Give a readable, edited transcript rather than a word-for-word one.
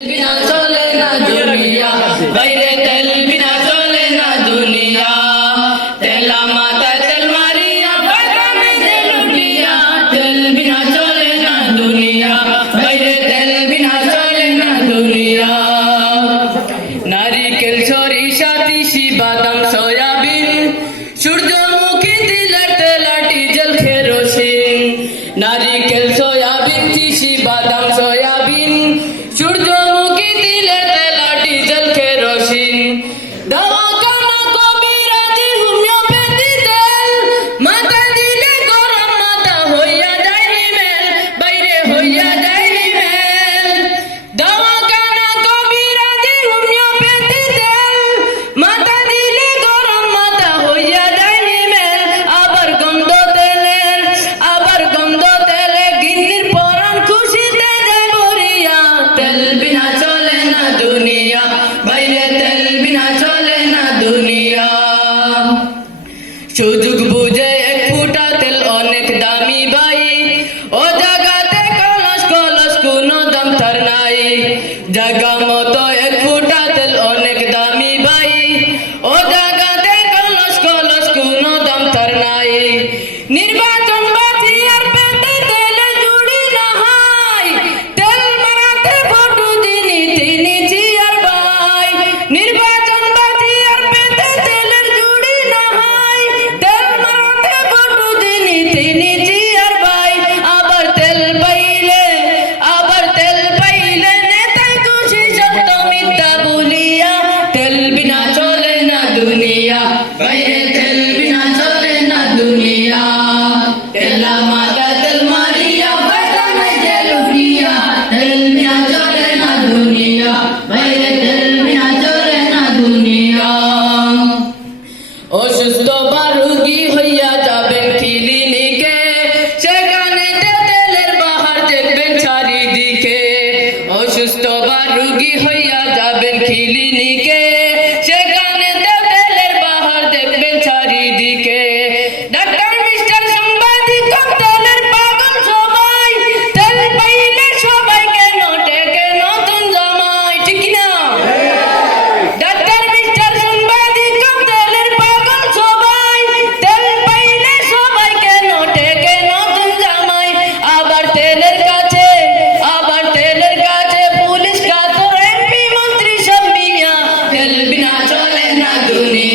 বিনা চলে না দুনিয়া, বাইরে তেল বিনা চলে না দুনিয়া। তেলা মাথা তেল মারিয়া বাদামে যে লুটিয়া, তেল বিনা চলে না দুনিয়া, বাইরে তেল বিনা চলে না দুনিয়া। নারিকেল সরিষা তিসি বাদাম সয়াবিন, সূর্যমুখী তিলের তেলা ডিজেল কেরোসিন। নারিকেল সয়াবিন তিসি বাদাম সয়াবিন, সূর্যমুখী তিলের তেলা ডিজেল কেরোসিন। দওয়াখানা কবিরাজি হোমিওপ্যাথি তেল, মাথা দিলে গরম মাথা হইয়া যায় হিমেল, বাইরে হইয়া যায় হিমেল। দওয়াখানা কবিরাজি হোমিওপ্যাথি তেল, মাথা দিলে গরম মাথা হইয়া যায় হিমেল। আবার গন্ধ তেলে গিন্নির পরাণ খুশিতে যায় ভরিয়া। তেল বিনা চলে না দুনিয়া, বাইরে তেল বিনা চলে না দুনিয়া। সুযোগ বুঝে এক ফুটা তেল অনেক দামি ভাই, ও জাগাতে কলস কলস কোনো দাম তার নাই। জাগা মতো এক ফুটা তেল অনেক দামি ভাই, ও জাগাতে কলস কলস কোনো দাম তার নাই। নির্বাচন বাজি আর পেটে তেলে জুড়ি না হয়, তেল মারাতে ফটো যিনি তিনি